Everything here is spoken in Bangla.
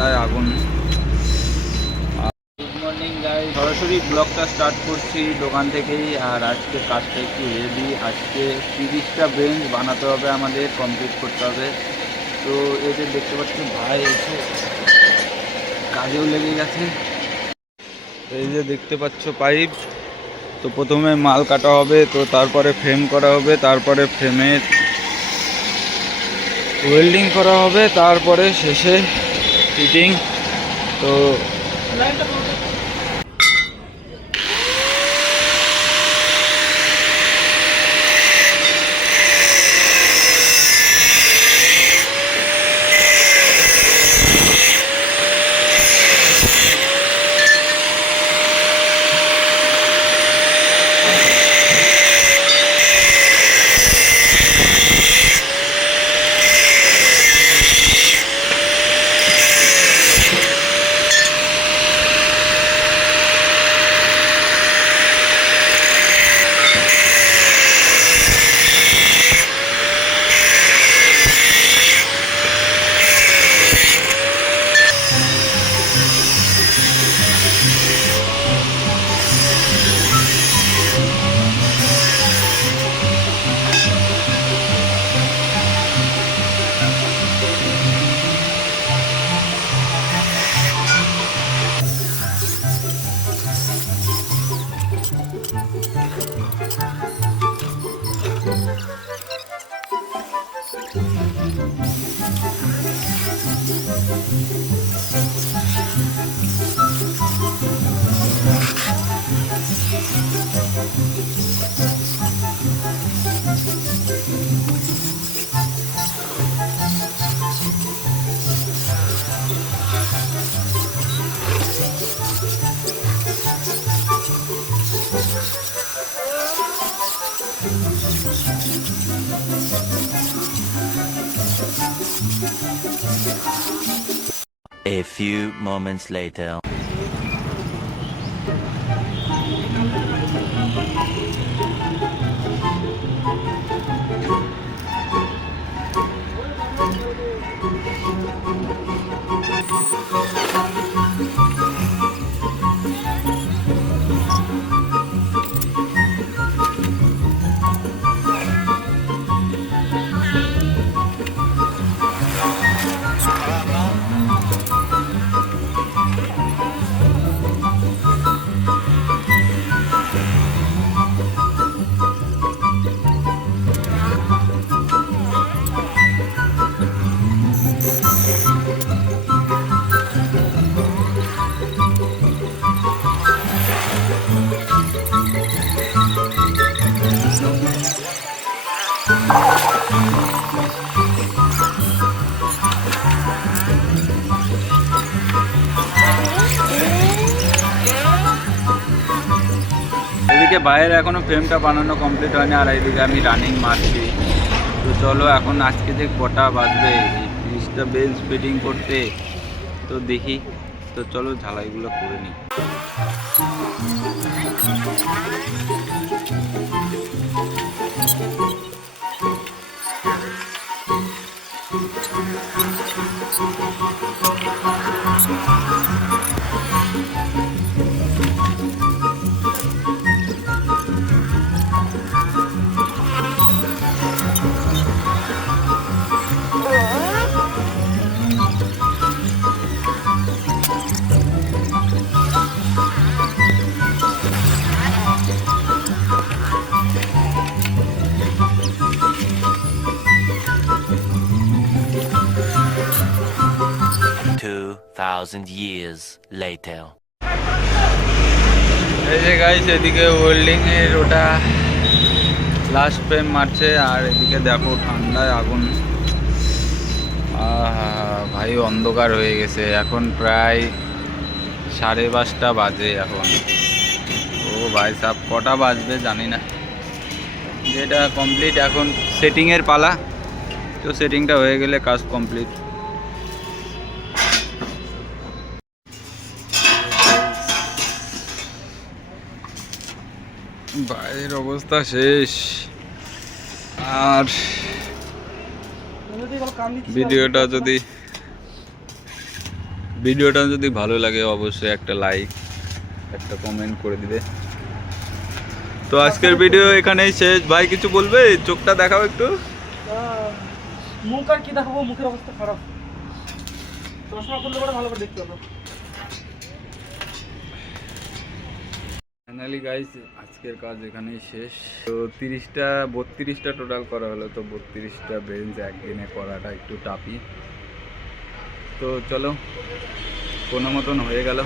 ঠান্ডায় আগুন। গুড মর্নিং গাইস, সরাসরি ব্লগটা স্টার্ট করছি দোকান থেকেই। আর আজকে কাজটা একটু হেভি। আজকে 30টা বেঞ্চ বানাতে হবে, আমাদের কমপ্লিট করতে হবে। তো এই যে দেখতে পাচ্ছি ভাই এসে কাজেও লেগে গেছে। এই যে দেখতে পাচ্ছ পাইপ, তো প্রথমে মাল কাটা হবে, তো তারপরে ফ্রেম করা হবে, তারপরে ফ্রেমের ওয়েল্ডিং করা হবে, তারপরে শেষে ফিটিং। তো A few moments later. এদিকে বাইরে এখনো ফ্রেমটা বানানো কমপ্লিট হয়নি, আর এইদিকে আমি রানিং মারছি। তো চলো এখন আজকে যে কটা বাজবে এই 30টা বেঞ্চ ফিটিং করতে, তো দেখি। তো চলো ঝালাইগুলো করে নিই। Thousand years later. এই যে গাইস, এদিকে ওয়েল্ডিং এর ওটা লাস্ট ফ্রেম মারছে, আর এদিকে দেখো ঠান্ডায় আগুন। ভাই অন্ধকার হয়ে গেছে, এখন প্রায় 5:30 বাজে এখন। ও ভাই সাব কটা বাজবে জানি না। যেটা কমপ্লিট, এখন সেটিংয়ের পালা। তো সেটিংটা হয়ে গেলে কাজ কমপ্লিট। বাইরের অবস্থা শেষ। আর ভিডিওটা যদি ভিডিওটা যদি ভালো লাগে অবশ্যই একটা লাইক একটা কমেন্ট করে দিবে। তো আজকের ভিডিও এখানেই শেষ। ভাই কিছু বলবে? চোখটা দেখাও একটু। মুখ আর কি দেখাবো, মুখের অবস্থা খারাপ। চশমা খুললে পরে ভালো করে দেখতে পাবো। ফাইনালি গাইস আজকের কাজ এখানেই শেষ। তো 32টা টোটাল করা হলো। তো 32টা বেঞ্চ একদিনে করাটা একটু টাফই। তো চলো কোনো মতন হয়ে গেল।